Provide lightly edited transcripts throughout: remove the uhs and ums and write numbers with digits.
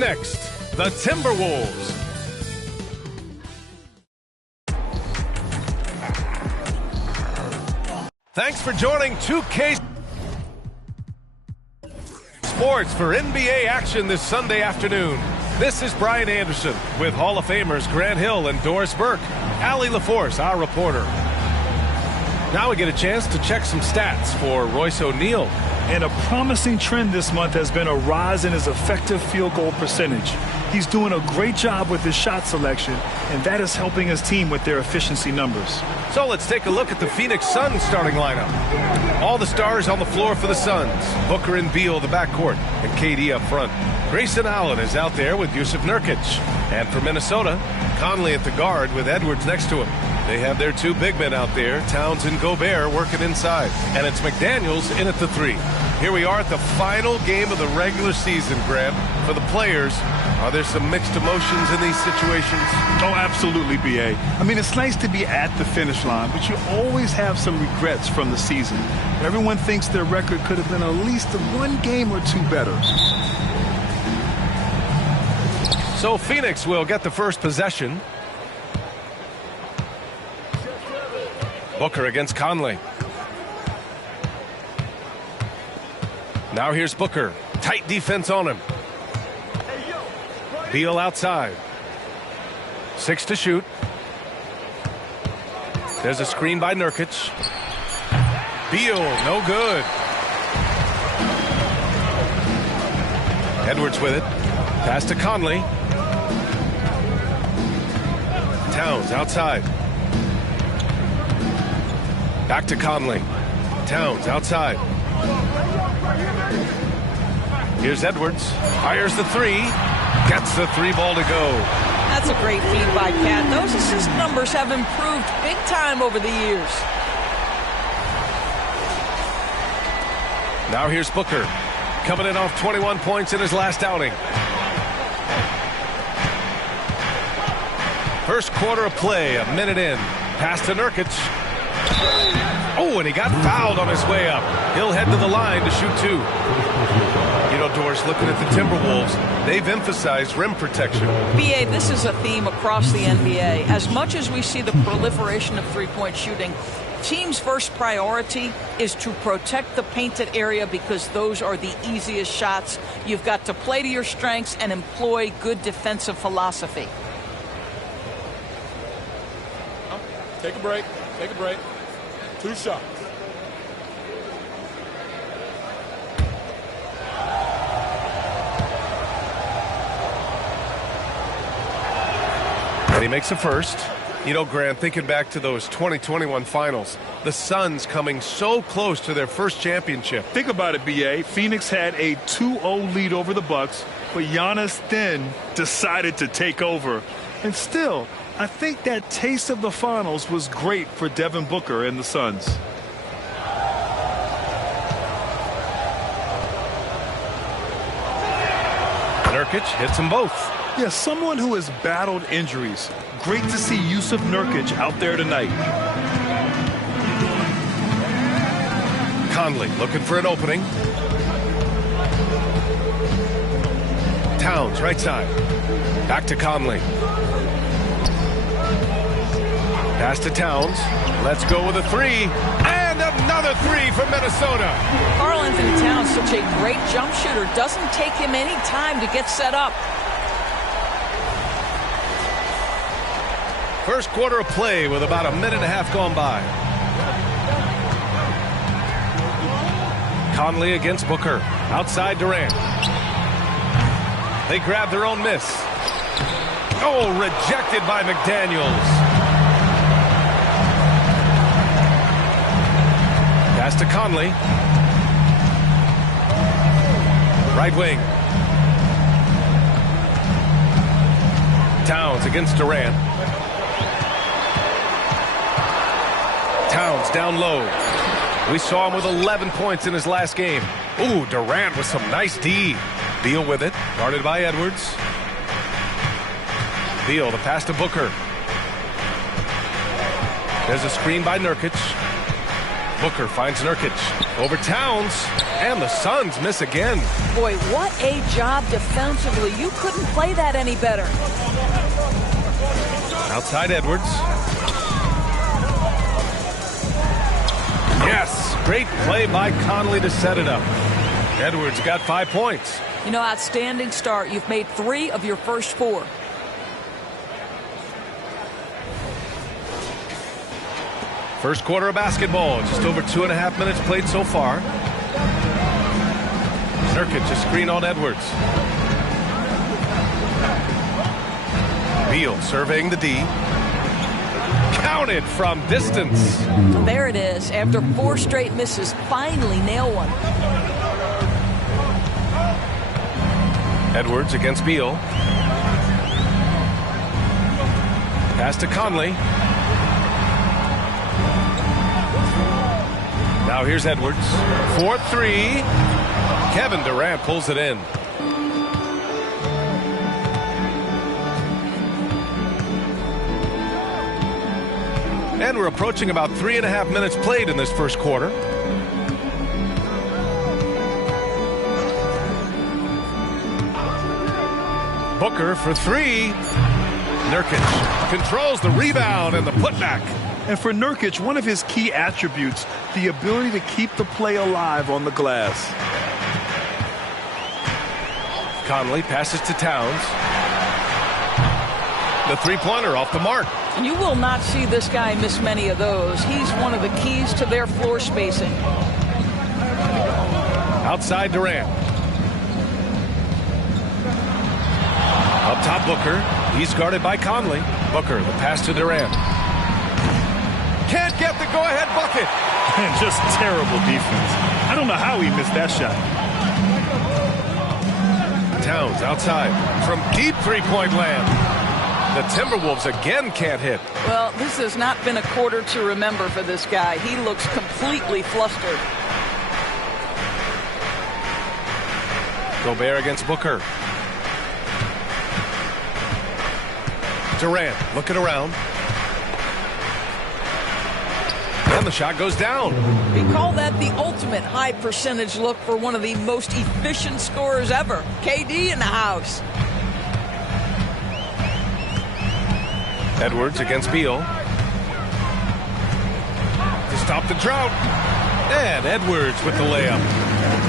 next, the TimberWolves. Thanks for joining 2K Sports for NBA action this Sunday afternoon. This is Brian Anderson with Hall of Famers Grant Hill and Doris Burke. Allie LaForce, our reporter. Now we get a chance to check some stats for Royce O'Neal. And a promising trend this month has been a rise in his effective field goal percentage. He's doing a great job with his shot selection, and that is helping his team with their efficiency numbers. So let's take a look at the Phoenix Suns starting lineup. All the stars on the floor for the Suns. Booker and Beal, the backcourt, and KD up front. Grayson Allen is out there with Yusuf Nurkic. And for Minnesota, Conley at the guard with Edwards next to him. They have their two big men out there, Towns and Gobert, working inside. And it's McDaniels in at the three. Here we are at the final game of the regular season, Grant. For the players, are there some mixed emotions in these situations? Oh, absolutely, B.A. I mean, it's nice to be at the finish line, but you always have some regrets from the season. Everyone thinks their record could have been at least one game or two better. So Phoenix will get the first possession. Booker against Conley. Now here's Booker. Tight defense on him. Beal outside. 6 to shoot. There's a screen by Nurkic. Beal, no good. Edwards with it. Pass to Conley. Towns outside. Back to Conley. Towns outside. Here's Edwards. Fires the three. Gets the three ball to go. That's a great feed by Cat. Those assist numbers have improved big time over the years. Now here's Booker. Coming in off 21 points in his last outing. First quarter of play, a minute in. Pass to Nurkic. Oh, and he got fouled on his way up. He'll head to the line to shoot two. You know, Doris, looking at the TimberWolves, they've emphasized rim protection. B.A., this is a theme across the NBA. As much as we see the proliferation of three-point shooting, teams' first priority is to protect the painted area because those are the easiest shots. You've got to play to your strengths and employ good defensive philosophy. Take a break. Take a break. 2 shots. And he makes a first. You know, Grant, thinking back to those 2021 finals, the Suns coming so close to their first championship. Think about it, B.A. Phoenix had a 2-0 lead over the Bucks, but Giannis then decided to take over. And still, I think that taste of the finals was great for Devin Booker and the Suns. Nurkic hits them both. Yeah, someone who has battled injuries. Great to see Yusuf Nurkic out there tonight. Conley looking for an opening. Towns, right side. Back to Conley. Pass to Towns. Let's go with a three. And another three from Minnesota. Karl-Anthony Towns, such a great jump shooter. Doesn't take him any time to get set up. First quarter of play with about a minute and a half gone by. Conley against Booker. Outside Durant. They grab their own miss. Oh, rejected by McDaniels. Pass to Conley. Right wing. Towns against Durant. Towns down low. We saw him with 11 points in his last game. Ooh, Durant with some nice D. Beal with it, guarded by Edwards. Beal, the pass to Booker. There's a screen by Nurkic. Booker finds Nurkic. Over Towns. And the Suns miss again. Boy, what a job defensively. You couldn't play that any better. Outside Edwards. Yes, great play by Conley to set it up. Edwards got 5 points. You know, outstanding start. You've made 3 of your first 4. First quarter of basketball. Just over 2.5 minutes played so far. Nurkic a screen on Edwards. Beal surveying the D. Counted from distance. There it is. After 4 straight misses, finally nail one. Edwards against Beal. Pass to Conley. Now here's Edwards. 4-3. Kevin Durant pulls it in. And we're approaching about 3.5 minutes played in this first quarter. Booker for 3. Nurkic controls the rebound and the putback. And for Nurkic, one of his key attributes, the ability to keep the play alive on the glass. Conley passes to Towns. The three-pointer off the mark. And you will not see this guy miss many of those. He's one of the keys to their floor spacing. Outside Durant. Up top Booker. He's guarded by Conley. Booker, the pass to Durant. Can't get the go-ahead bucket. And just terrible defense. I don't know how he missed that shot. Towns outside from deep three-point land. The Timberwolves again can't hit. Well, this has not been a quarter to remember for this guy. He looks completely flustered. Gobert against Booker. Durant looking around. And the shot goes down. We call that the ultimate high percentage look for one of the most efficient scorers ever. KD in the house. Edwards against Beal. To stop the drought. And Edwards with the layup.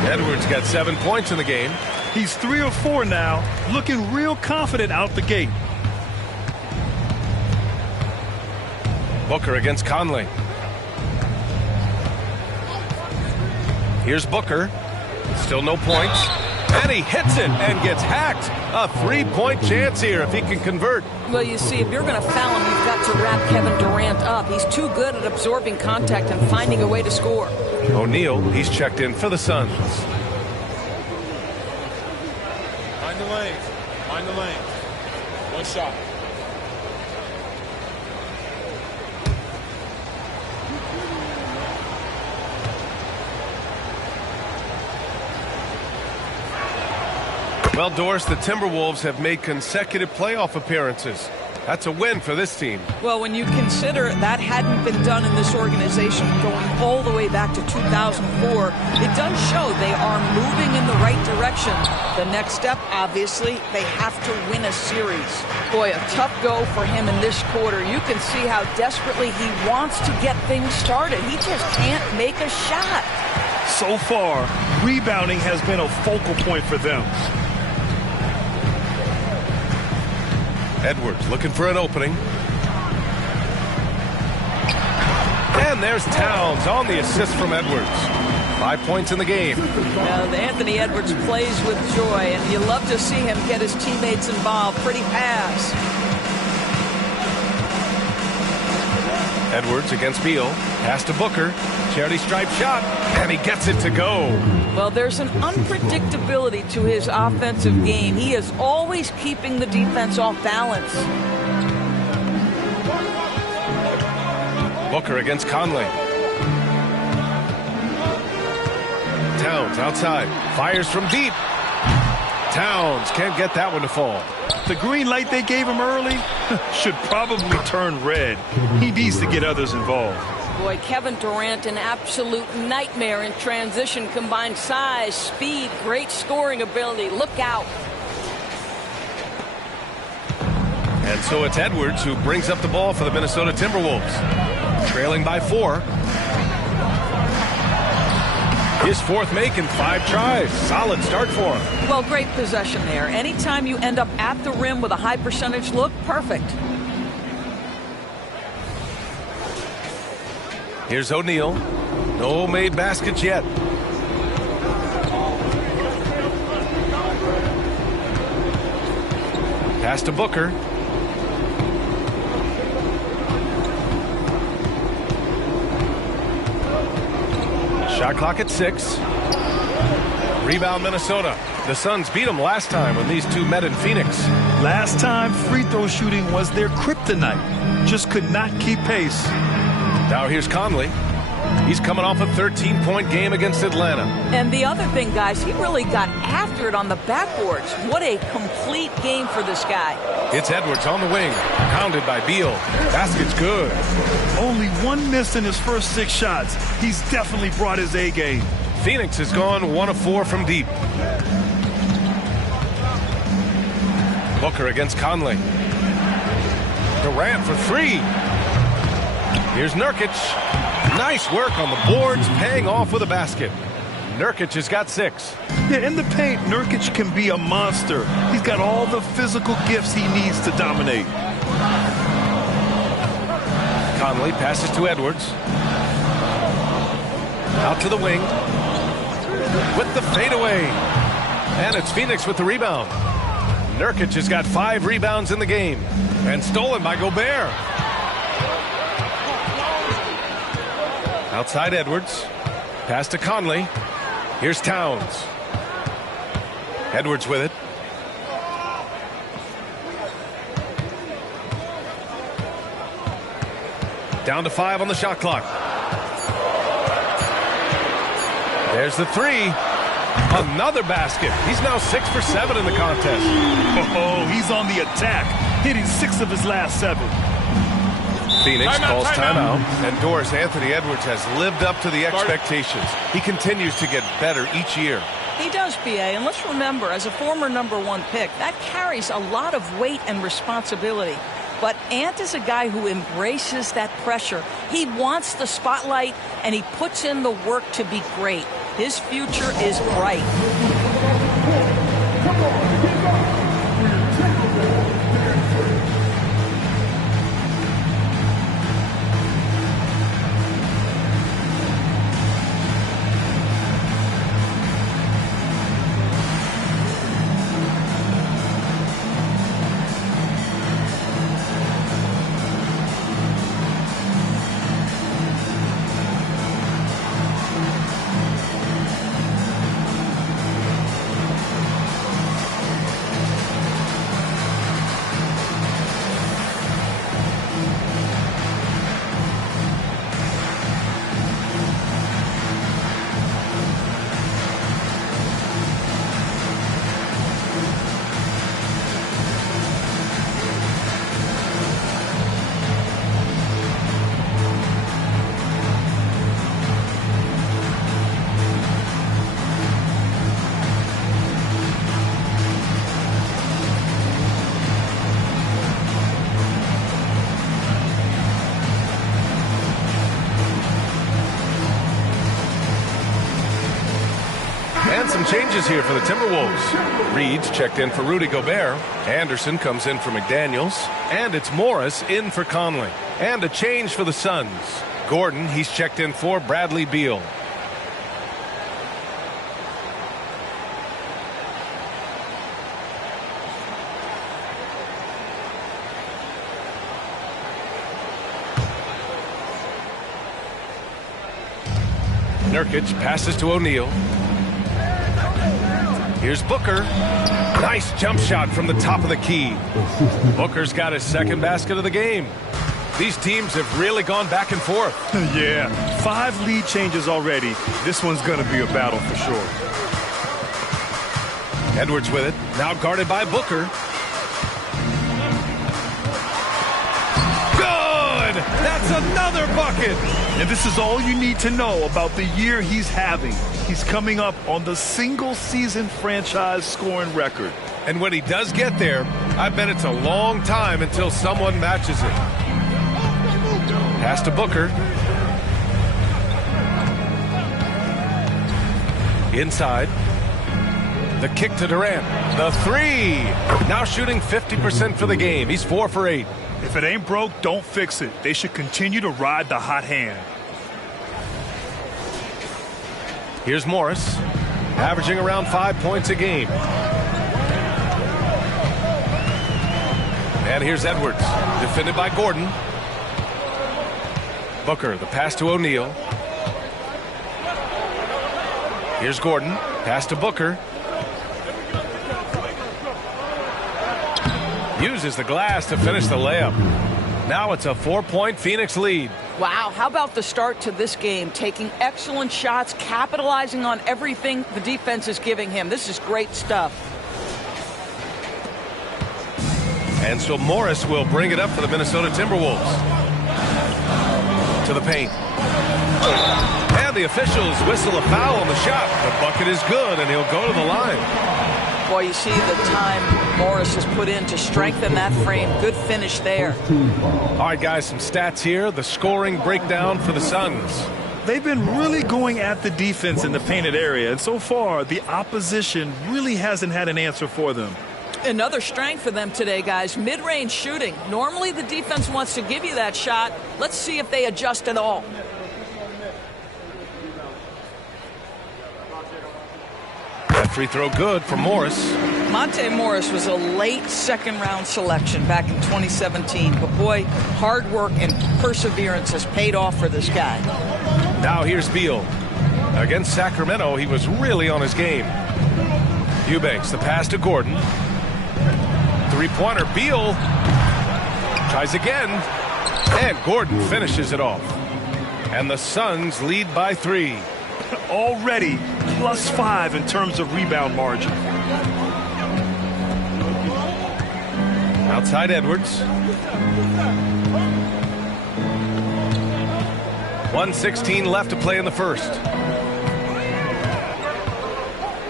Edwards got 7 points in the game. He's 3 or 4 now, looking real confident out the gate. Booker against Conley. Here's Booker. Still no points. And he hits it and gets hacked. A 3-point chance here if he can convert. Well, you see, if you're going to foul him, you've got to wrap Kevin Durant up. He's too good at absorbing contact and finding a way to score. O'Neal, he's checked in for the Suns. Mind the lanes. Mind the lanes. One shot. Well, Doris, the Timberwolves have made consecutive playoff appearances. That's a win for this team. Well, when you consider that hadn't been done in this organization going all the way back to 2004, it does show they are moving in the right direction. The next step, obviously, they have to win a series. Boy, a tough go for him in this quarter. You can see how desperately he wants to get things started. He just can't make a shot. So far, rebounding has been a focal point for them. Edwards looking for an opening. And there's Towns on the assist from Edwards. 5 points in the game. Now, Anthony Edwards plays with joy, and you love to see him get his teammates involved. Pretty pass. Edwards against Beal. Pass to Booker. Charity stripe shot. And he gets it to go. Well, there's an unpredictability to his offensive game. He is always keeping the defense off balance. Booker against Conley. Towns outside. Fires from deep. Towns can't get that one to fall. The green light they gave him early should probably turn red. He needs to get others involved. Boy, Kevin Durant, an absolute nightmare in transition. Combined size, speed, great scoring ability. Look out. And so it's Edwards who brings up the ball for the Minnesota Timberwolves. Trailing by 4. His 4th make in 5 tries. Solid start for him. Well, great possession there. Anytime you end up at the rim with a high percentage look, perfect. Here's O'Neal. No made baskets yet. Pass to Booker. Shot clock at 6. Rebound Minnesota. The Suns beat them last time when these two met in Phoenix. Last time, free throw shooting was their kryptonite. Just could not keep pace. Now here's Conley. He's coming off a 13-point game against Atlanta. And the other thing, guys, he really got after it on the backboards. What a complete game for this guy. It's Edwards on the wing. Pounded by Beal. Basket's good. Only 1 miss in his first 6 shots. He's definitely brought his A game. Phoenix has gone 1 of 4 from deep. Booker against Conley. Durant for 3. Here's Nurkic. Nice work on the boards, paying off with a basket. Nurkic has got 6. Yeah, in the paint, Nurkic can be a monster. He's got all the physical gifts he needs to dominate. Conley passes to Edwards. Out to the wing. With the fadeaway. And it's Phoenix with the rebound. Nurkic has got 5 rebounds in the game. And stolen by Gobert. Outside Edwards. Pass to Conley. Here's Towns. Edwards with it. Down to 5 on the shot clock. There's the 3. Another basket. He's now 6 for 7 in the contest. Oh, he's on the attack, hitting 6 of his last 7. Phoenix calls timeout, and Doris Anthony Edwards has lived up to the expectations. He continues to get better each year. He does, B.A., and let's remember, as a former #1 pick, that carries a lot of weight and responsibility. But Ant is a guy who embraces that pressure. He wants the spotlight, and he puts in the work to be great. His future is bright. And some changes here for the Timberwolves. Reed's checked in for Rudy Gobert. Anderson comes in for McDaniels. And it's Morris in for Conley. And a change for the Suns. Gordon, he's checked in for Bradley Beal. Nurkic passes to O'Neal. Here's Booker. Nice jump shot from the top of the key. Booker's got his 2nd basket of the game. These teams have really gone back and forth. Yeah, 5 lead changes already. This one's going to be a battle for sure. Edwards with it. Now guarded by Booker. Good! That's another bucket. And this is all you need to know about the year he's having. He's coming up on the single-season franchise scoring record. And when he does get there, I bet it's a long time until someone matches it. Pass to Booker. Inside. The kick to Durant. The three. Now shooting 50% for the game. He's 4 for 8. If it ain't broke, don't fix it. They should continue to ride the hot hand. Here's Morris, averaging around 5 points a game. And here's Edwards, defended by Gordon. Booker, the pass to O'Neal. Here's Gordon, pass to Booker. Uses the glass to finish the layup. Now it's a 4-point Phoenix lead. Wow, how about the start to this game? Taking excellent shots, capitalizing on everything the defense is giving him. This is great stuff. And so Morris will bring it up for the Minnesota Timberwolves. To the paint. And the officials whistle a foul on the shot. The bucket is good, and he'll go to the line. Boy, you see the time Morris has put in to strengthen that frame. Good finish there. All right, guys, some stats here. The scoring breakdown for the Suns. They've been really going at the defense in the painted area, and so far the opposition really hasn't had an answer for them. Another strength for them today, guys. Mid-range shooting. Normally the defense wants to give you that shot. Let's see if they adjust at all. That free throw good for Morris. Monte Morris was a late second-round selection back in 2017. But, boy, hard work and perseverance has paid off for this guy. Now here's Beal. Against Sacramento, he was really on his game. Eubanks, the pass to Gordon. Three-pointer, Beal. Tries again. And Gordon finishes it off. And the Suns lead by 3. Already +5 in terms of rebound margin. Outside Edwards. 1:16 left to play in the first.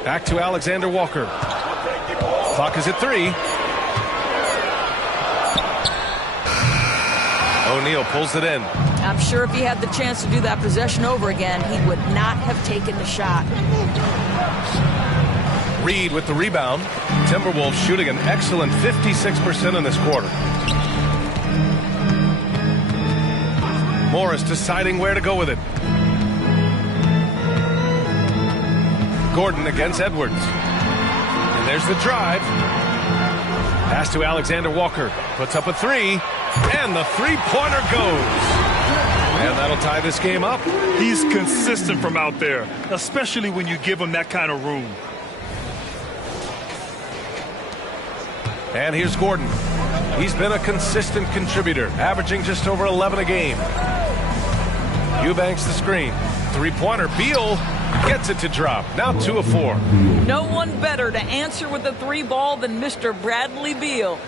Back to Alexander Walker. Clock is at 3. O'Neal pulls it in. I'm sure if he had the chance to do that possession over again, he would not have taken the shot. Reed with the rebound. Timberwolves shooting an excellent 56% in this quarter. Morris deciding where to go with it. Gordon against Edwards. And there's the drive. Pass to Alexander Walker. Puts up a 3. And the three-pointer goes. And that'll tie this game up. He's consistent from out there, especially when you give him that kind of room. And here's Gordon. He's been a consistent contributor, averaging just over 11 a game. Eubanks the screen. Three-pointer. Beal gets it to drop. Now 2 of 4. No one better to answer with a 3-ball than Mr. Bradley Beal.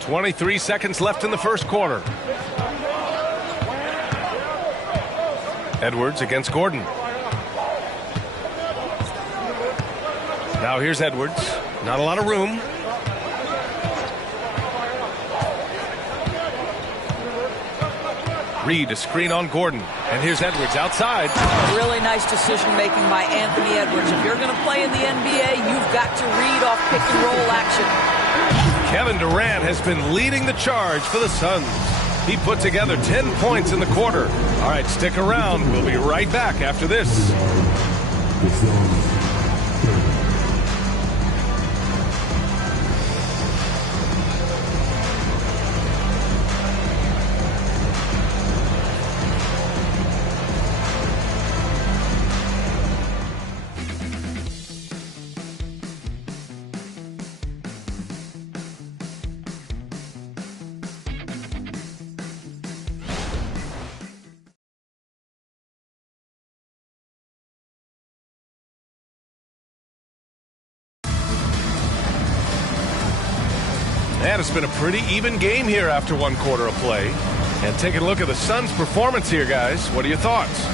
.23 seconds left in the first quarter. Edwards against Gordon. Now here's Edwards. Not a lot of room. Reed, a screen on Gordon. And here's Edwards outside. Really nice decision making by Anthony Edwards. If you're going to play in the NBA, you've got to read off pick and roll action. Kevin Durant has been leading the charge for the Suns. He put together 10 points in the quarter. All right, stick around. We'll be right back after this. Brad, it's been a pretty even game here after one quarter of play. And taking a look at the Suns' performance here, guys. What are your thoughts?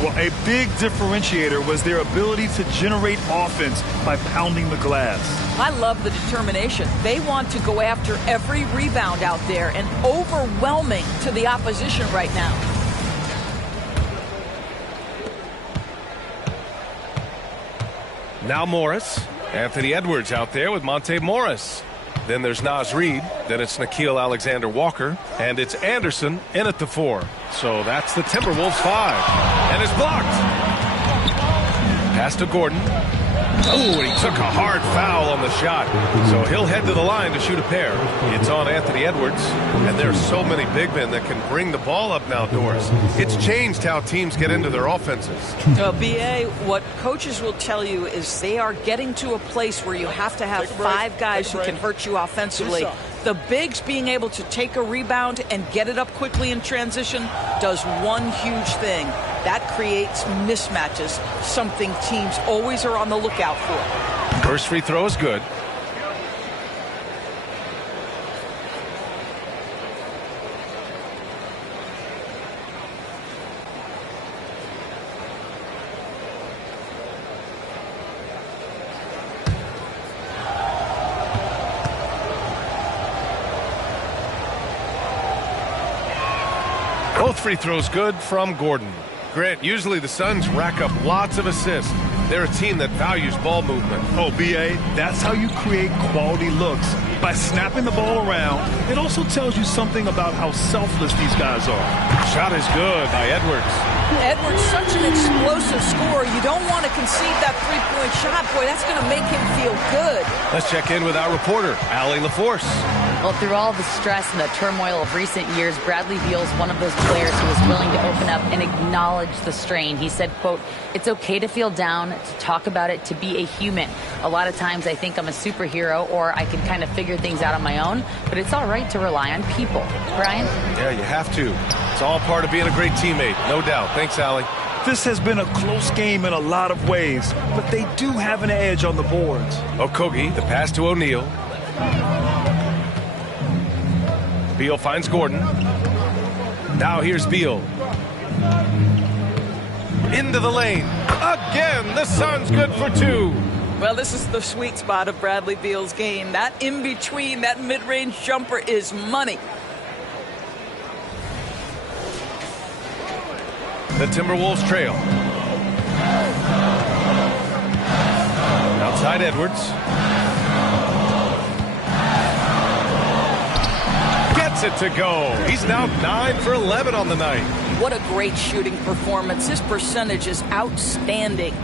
Well, a big differentiator was their ability to generate offense by pounding the glass. I love the determination. They want to go after every rebound out there and overwhelming to the opposition right now. Now Morris. Anthony Edwards out there with Monte Morris. Then there's Naz Reid. Then it's Nickeil Alexander-Walker. And it's Anderson in at the 4. So that's the Timberwolves 5. And it's blocked. Pass to Gordon. Oh, and he took a hard foul on the shot. So he'll head to the line to shoot a pair. It's on Anthony Edwards. And there are so many big men that can bring the ball up now, Doris. It's changed how teams get into their offenses. BA, what coaches will tell you is they are getting to a place where you have to have 5 guys who can hurt you offensively. The bigs being able to take a rebound and get it up quickly in transition does one huge thing. That creates mismatches, something teams always are on the lookout for. First free throw is good. Both free throws good from Gordon. Grant, usually the Suns rack up lots of assists. They're a team that values ball movement. Oh, B.A., that's how you create quality looks. By snapping the ball around, it also tells you something about how selfless these guys are. Shot is good by Edwards. Edwards, such an explosive scorer. You don't want to concede that three-point shot. Boy, that's going to make him feel good. Let's check in with our reporter, Allie LaForce. Well, through all the stress and the turmoil of recent years, Bradley Beal's one of those players who is willing to open up and acknowledge the strain. He said, quote, "It's okay to feel down, to talk about it, to be a human. A lot of times I think I'm a superhero or I can kind of figure things out on my own, but it's all right to rely on people." Brian? Yeah, you have to. It's all part of being a great teammate, no doubt. Thanks, Allie. This has been a close game in a lot of ways, but they do have an edge on the boards. Okogie, the pass to O'Neal. Beal finds Gordon. Now here's Beal. Into the lane. Again, the Suns good for 2. Well, this is the sweet spot of Bradley Beal's game. That in-between, that mid-range jumper is money. The Timberwolves trail. Outside Edwards. Gets it to go. He's now 9 for 11 on the night. What a great shooting performance. His percentage is outstanding.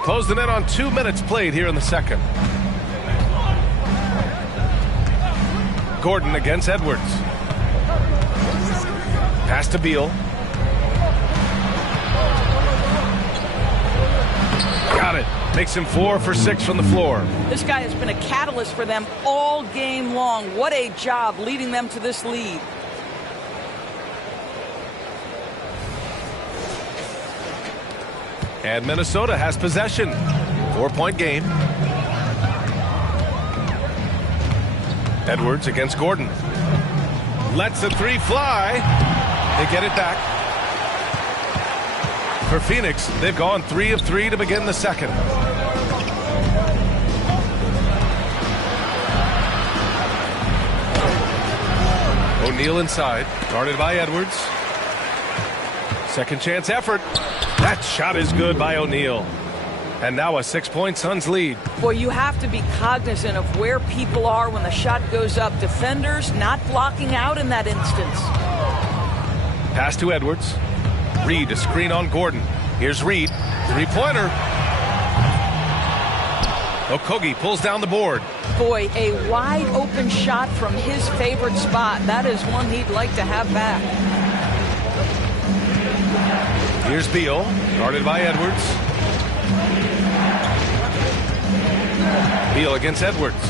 Closing in on 2 minutes played here in the second. Gordon against Edwards. Pass to Beal. Got it. Makes him 4 for 6 from the floor. This guy has been a catalyst for them all game long. What a job leading them to this lead. And Minnesota has possession. 4-point game. Edwards against Gordon. Lets the 3 fly. They get it back. For Phoenix, they've gone 3 of 3 to begin the second. O'Neal inside, guarded by Edwards. Second chance effort. That shot is good by O'Neal. And now a 6-point Suns lead. Boy, you have to be cognizant of where people are when the shot goes up. Defenders not blocking out in that instance. Pass to Edwards. Reid, a screen on Gordon. Here's Reid. 3-pointer. Okogie pulls down the board. Boy, a wide open shot from his favorite spot. That is one he'd like to have back. Here's Beal, guarded by Edwards. Beal against Edwards.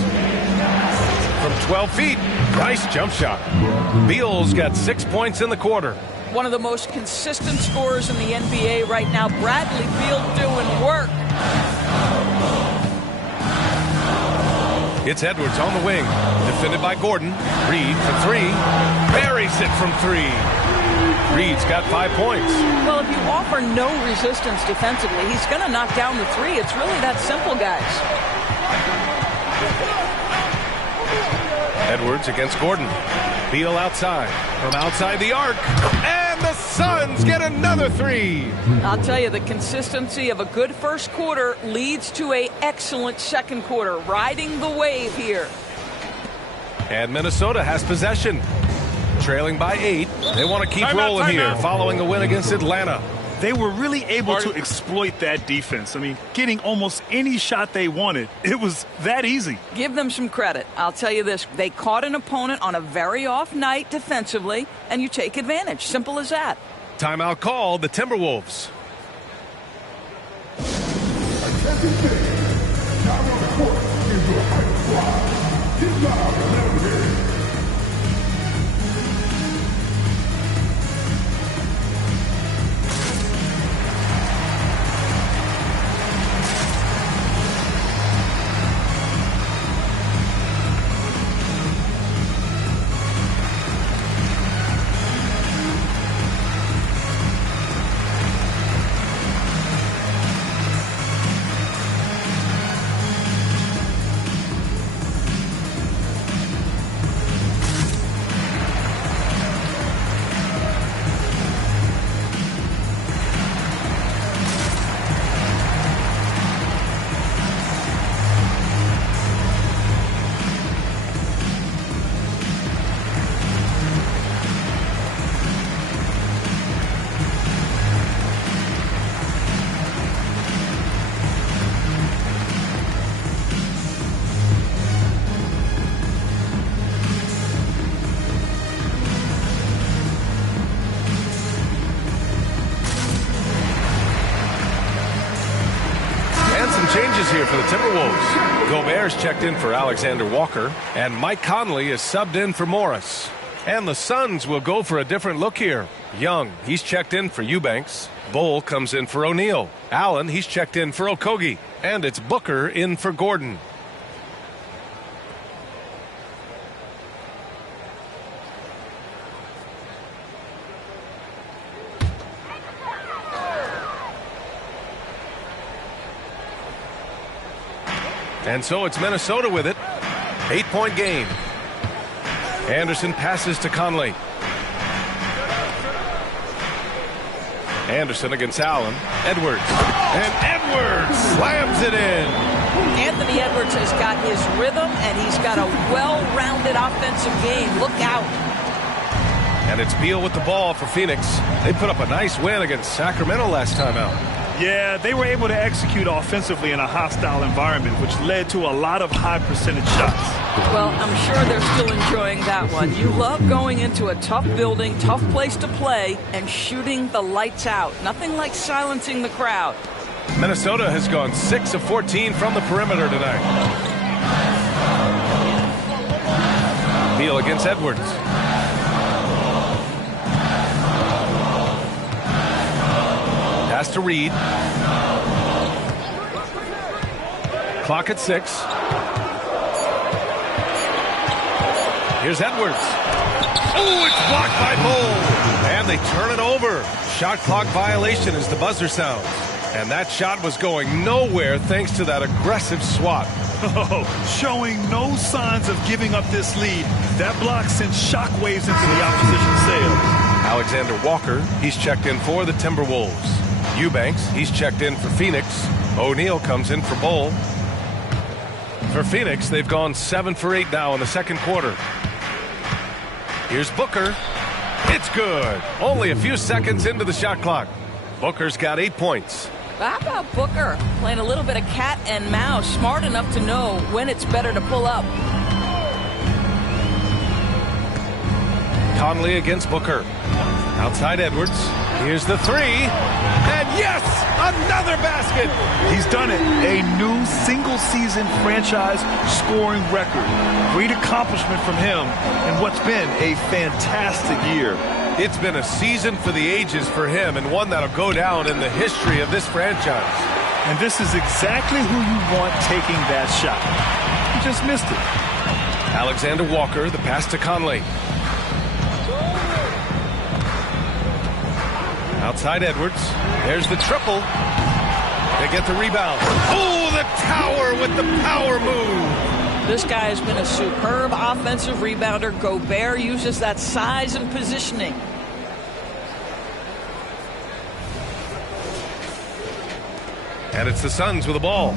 From 12 feet, nice jump shot. Beal's got 6 points in the quarter. One of the most consistent scorers in the NBA right now. Bradley Beal doing work. It's Edwards on the wing. Defended by Gordon. Reed for three. Buries it from three. Reed's got 5 points. Well, if you offer no resistance defensively, he's going to knock down the three. It's really that simple, guys. Edwards against Gordon. Beal outside. From outside the arc. And the Suns get another three. I'll tell you, the consistency of a good first quarter leads to an excellent second quarter. Riding the wave here. And Minnesota has possession. Trailing by 8. They want to keep rolling here following a win against Atlanta. They were really able to exploit that defense. I mean, getting almost any shot they wanted. It was that easy. Give them some credit. I'll tell you this. They caught an opponent on a very off night defensively, and you take advantage. Simple as that. Timeout called, the Timberwolves. Changes here for the Timberwolves. Gobert's checked in for Alexander Walker, and Mike Conley is subbed in for Morris. And the Suns will go for a different look here. Young, he's checked in for Eubanks. Bull comes in for O'Neal. Allen, he's checked in for Okogie. And it's Booker in for Gordon. And so it's Minnesota with it. 8-point game. Anderson passes to Conley. Anderson against Allen. Edwards. And Edwards slams it in. Anthony Edwards has got his rhythm, and he's got a well-rounded offensive game. Look out. And it's Beal with the ball for Phoenix. They put up a nice win against Sacramento last time out. Yeah, they were able to execute offensively in a hostile environment, which led to a lot of high percentage shots. Well, I'm sure they're still enjoying that one. You love going into a tough building, tough place to play, and shooting the lights out. Nothing like silencing the crowd. Minnesota has gone 6 of 14 from the perimeter tonight. Beal against Edwards. Pass to Reed. Clock at 6. Here's Edwards. Oh, it's blocked by Bull. And they turn it over. Shot clock violation as the buzzer sounds. And that shot was going nowhere thanks to that aggressive swat. Oh, showing no signs of giving up this lead. That block sent shockwaves into the opposition sails. Alexander Walker, he's checked in for the Timberwolves. Eubanks, he's checked in for Phoenix. O'Neal comes in for Bull. For Phoenix, they've gone 7 for 8 now in the second quarter. Here's Booker. It's good. Only a few seconds into the shot clock. Booker's got 8 points. How about Booker playing a little bit of cat and mouse, smart enough to know when it's better to pull up. Conley against Booker. Outside Edwards. Here's the three. And yes, another basket. He's done it. A new single-season franchise scoring record. Great accomplishment from him in what's been a fantastic year. It's been a season for the ages for him, and one that'll go down in the history of this franchise. And this is exactly who you want taking that shot. defense missed it. Alexander Walker, the pass to Conley. Outside Edwards. There's the triple. They get the rebound. Oh, the tower with the power move. This guy has been a superb offensive rebounder. Gobert uses that size and positioning. And it's the Suns with the ball.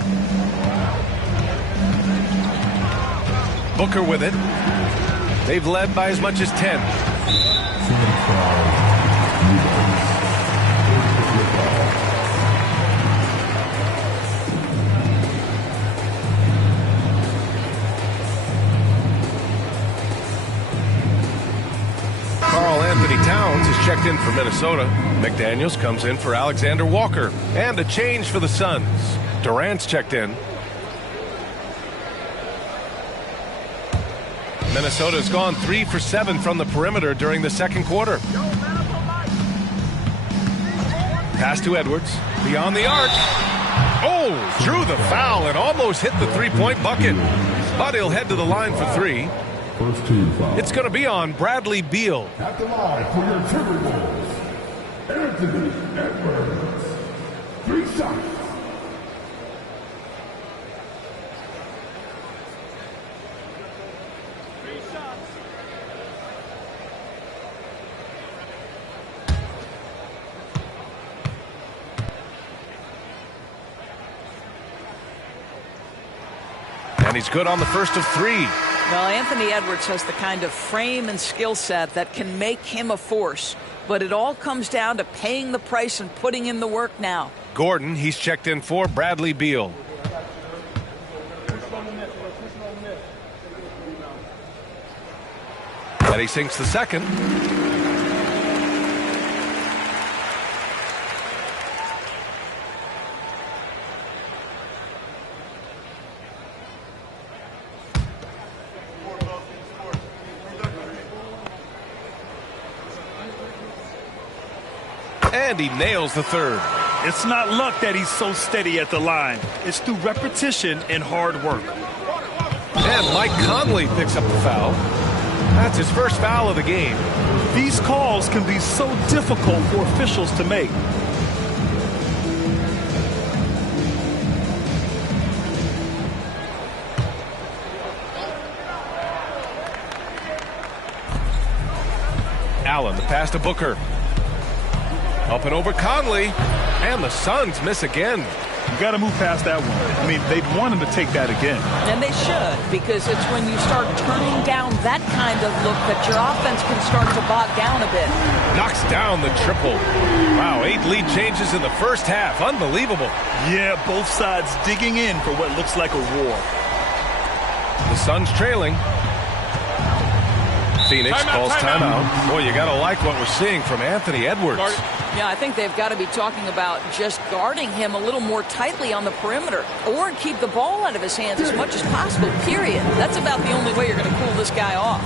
Booker with it. They've led by as much as 10. Anthony Towns is checked in for Minnesota. McDaniels comes in for Alexander Walker. And a change for the Suns. Durant's checked in. Minnesota's gone 3 for 7 from the perimeter during the second quarter. Pass to Edwards. Beyond the arc. Oh, drew the foul and almost hit the three-point bucket. But he'll head to the line for 3. First team foul. It's going to be on Bradley Beal. At the line for your TimberWolves, Anthony Edwards. 3 shots. And he's good on the first of 3. Well, Anthony Edwards has the kind of frame and skill set that can make him a force. But it all comes down to paying the price and putting in the work now. Gordon, he's checked in for Bradley Beal. And he sinks the second. And he nails the third. It's not luck that he's so steady at the line. It's through repetition and hard work. And Mike Conley picks up the foul. That's his first foul of the game. These calls can be so difficult for officials to make. Allen, the pass to Booker. Up and over Conley. And the Suns miss again. You got to move past that one. I mean, they'd want him to take that again. And they should, because it's when you start turning down that kind of look that your offense can start to bog down a bit. Knocks down the triple. Wow, 8 lead changes in the first half. Unbelievable. Yeah, both sides digging in for what looks like a war. The Suns trailing. Phoenix calls timeout. Boy, you got to like what we're seeing from Anthony Edwards. Yeah, I think they've got to be talking about just guarding him a little more tightly on the perimeter or keep the ball out of his hands as much as possible, period. That's about the only way you're going to cool this guy off.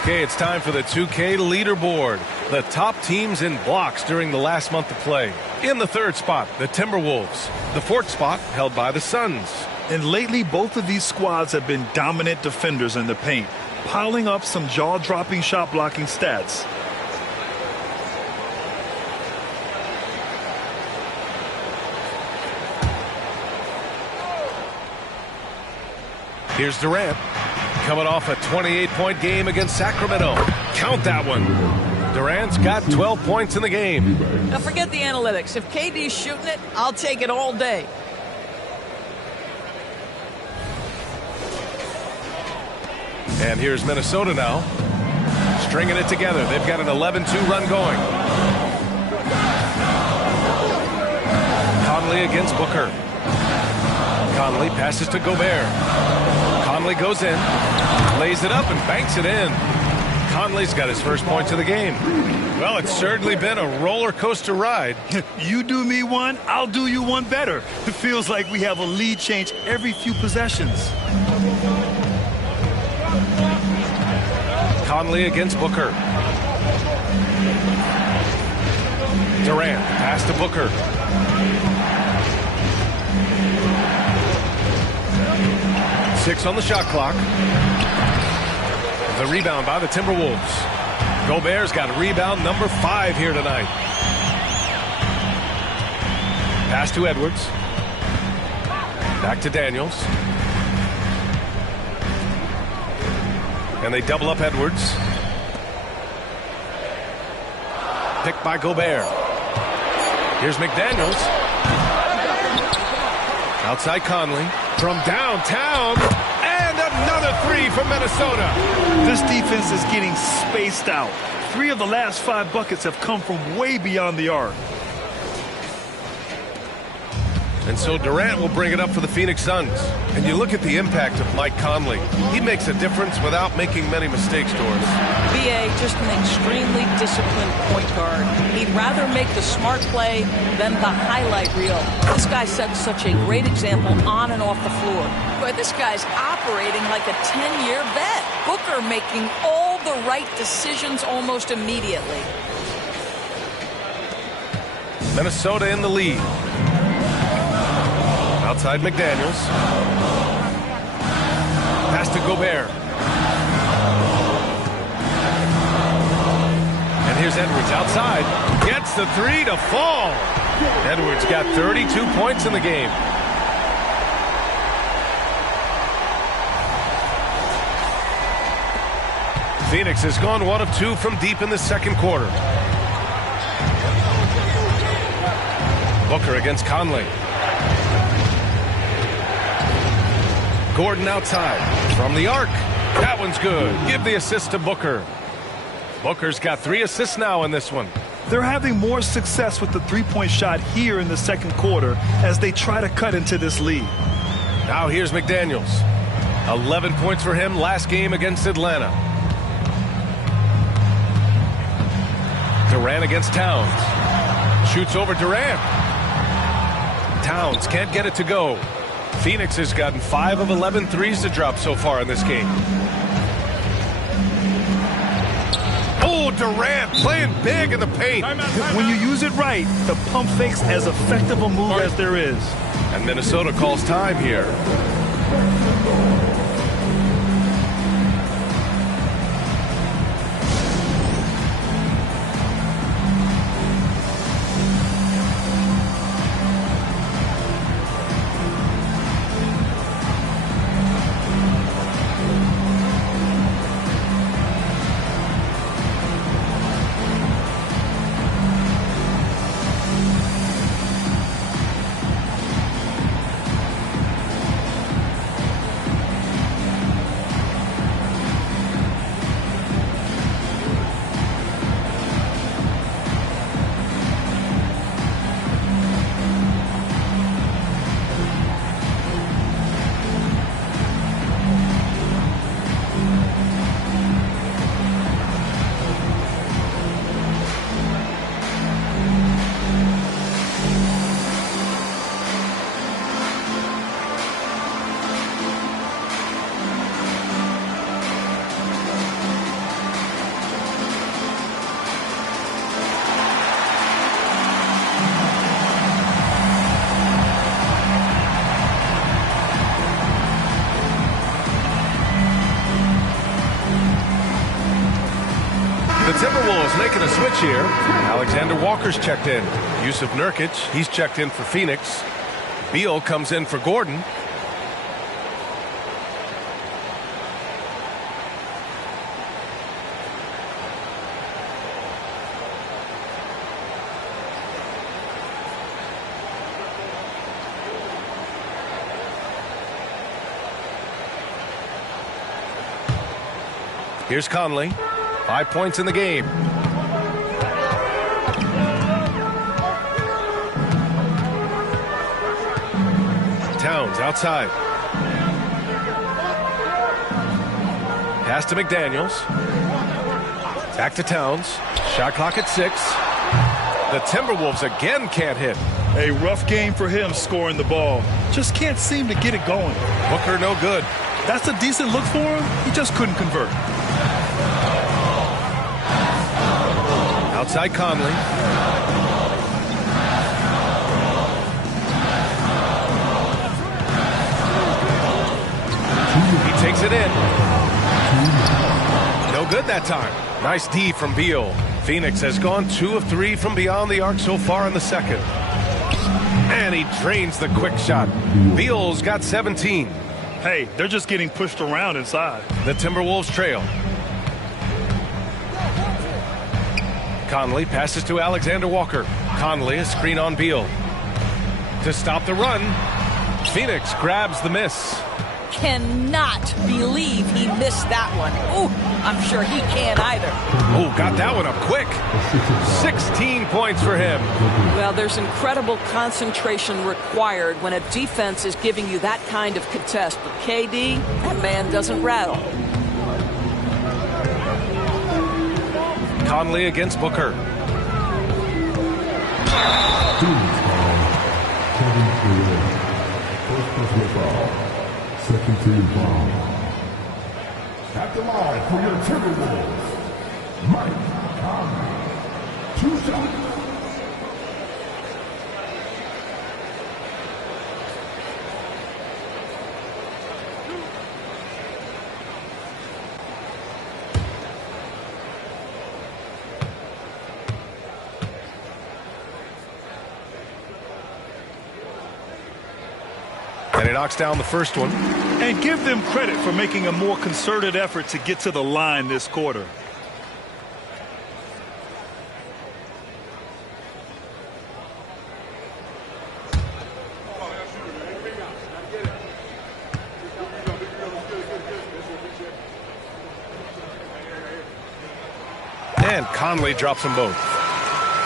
Okay, it's time for the 2K leaderboard. The top teams in blocks during the last month of play. In the third spot, the Timberwolves. The fourth spot held by the Suns. And lately, both of these squads have been dominant defenders in the paint, piling up some jaw-dropping shot blocking stats. Here's Durant, coming off a 28-point game against Sacramento. Count that one. Durant's got 12 points in the game. Now forget the analytics. If KD's shooting it, I'll take it all day. And here's Minnesota now, stringing it together. They've got an 11-2 run going. Conley against Booker. Conley passes to Gobert. Conley goes in, lays it up and banks it in. Conley's got his first points of the game. Well, it's certainly been a roller coaster ride. You do me one, I'll do you one better. It feels like we have a lead change every few possessions. Conley against Booker. Durant, pass to Booker. Six on the shot clock. The rebound by the Timberwolves. Gobert's got rebound number 5 here tonight. Pass to Edwards. Back to Daniels. And they double up Edwards. Picked by Gobert. Here's McDaniels. Outside Conley. From downtown. And another 3 from Minnesota. This defense is getting spaced out. 3 of the last 5 buckets have come from way beyond the arc. And so Durant will bring it up for the Phoenix Suns. And you look at the impact of Mike Conley. He makes a difference without making many mistakes, Doris. BA, just an extremely disciplined point guard. He'd rather make the smart play than the highlight reel. This guy sets such a great example on and off the floor. Boy, this guy's operating like a 10-year vet. Booker making all the right decisions almost immediately. Minnesota in the lead. Outside McDaniels. Pass to Gobert. And here's Edwards outside. Gets the 3 to fall. Edwards got 32 points in the game. Phoenix has gone 1 of 2 from deep in the second quarter. Booker against Conley. Gordon outside from the arc. That one's good. Give the assist to Booker. Booker's got 3 assists now in this one. They're having more success with the three-point shot here in the second quarter as they try to cut into this lead. Now here's McDaniels. 11 points for him last game against Atlanta. Durant against Towns. Shoots over Durant. Towns can't get it to go. Phoenix has gotten 5 of 11 threes to drop so far in this game. Oh, Durant playing big in the paint. When you use it right, the pump fake's as effective a move as there is. And Minnesota calls time here. The Timberwolves making a switch here. Alexander Walker's checked in. Yusuf Nurkic, he's checked in for Phoenix. Beal comes in for Gordon. Here's Conley. 5 points in the game. Towns outside. Pass to McDaniels. Back to Towns. Shot clock at 6. The Timberwolves again can't hit. A rough game for him scoring the ball. Just can't seem to get it going. Booker no good. That's a decent look for him. He just couldn't convert. Outside Conley. He takes it in. No good that time. Nice D from Beal. Phoenix has gone 2 of 3 from beyond the arc so far in the second. And he drains the quick shot. Beal's got 17. Hey, they're just getting pushed around inside. The Timberwolves trail. Conley passes to Alexander Walker. Conley, a screen on Beal. To stop the run, Phoenix grabs the miss. Cannot believe he missed that one. Ooh, I'm sure he can't either. Oh, got that one up quick. 16 points for him. Well, there's incredible concentration required when a defense is giving you that kind of contest. But KD, that man doesn't rattle. Conley against Booker. Second team foul. At the line for your Timberwolves, Mike Conley. 2 shots. And he knocks down the first one. And give them credit for making a more concerted effort to get to the line this quarter. And Conley drops them both.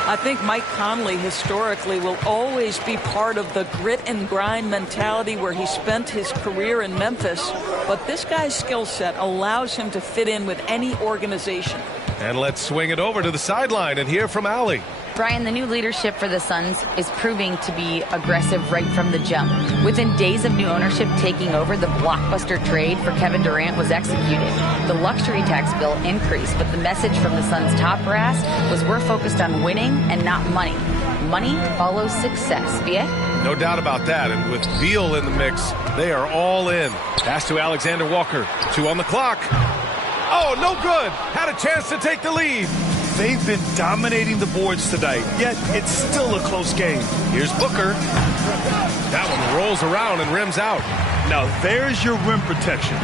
I think Mike Conley historically will always be part of the grit and grind mentality where he spent his career in Memphis. But this guy's skill set allows him to fit in with any organization. And let's swing it over to the sideline and hear from Allie. Brian, the new leadership for the Suns is proving to be aggressive right from the jump. Within days of new ownership taking over, the blockbuster trade for Kevin Durant was executed. The luxury tax bill increased, but the message from the Suns' top brass was we're focused on winning and not money. Money follows success. VA? No doubt about that. And with Beal in the mix, they are all in. Pass to Alexander Walker. 2 on the clock. Oh, no good. Had a chance to take the lead. They've been dominating the boards tonight, yet it's still a close game. Here's Booker. That one rolls around and rims out. Now there's your rim protection.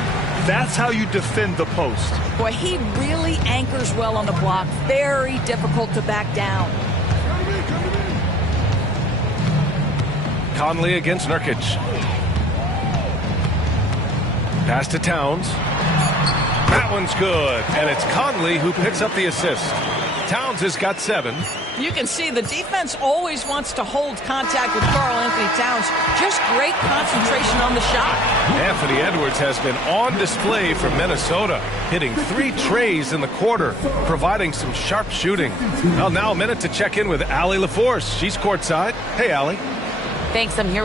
That's how you defend the post. Boy, he really anchors well on the block. Very difficult to back down. Conley against Nurkic. Pass to Towns. That one's good. And it's Conley who picks up the assist. Towns has got 7. You can see the defense always wants to hold contact with Karl-Anthony Towns. Just great concentration on the shot. Anthony Edwards has been on display for Minnesota, hitting 3 trays in the quarter, providing some sharp shooting. Well, now a minute to check in with Allie LaForce. She's courtside. Hey, Allie. Thanks. I'm here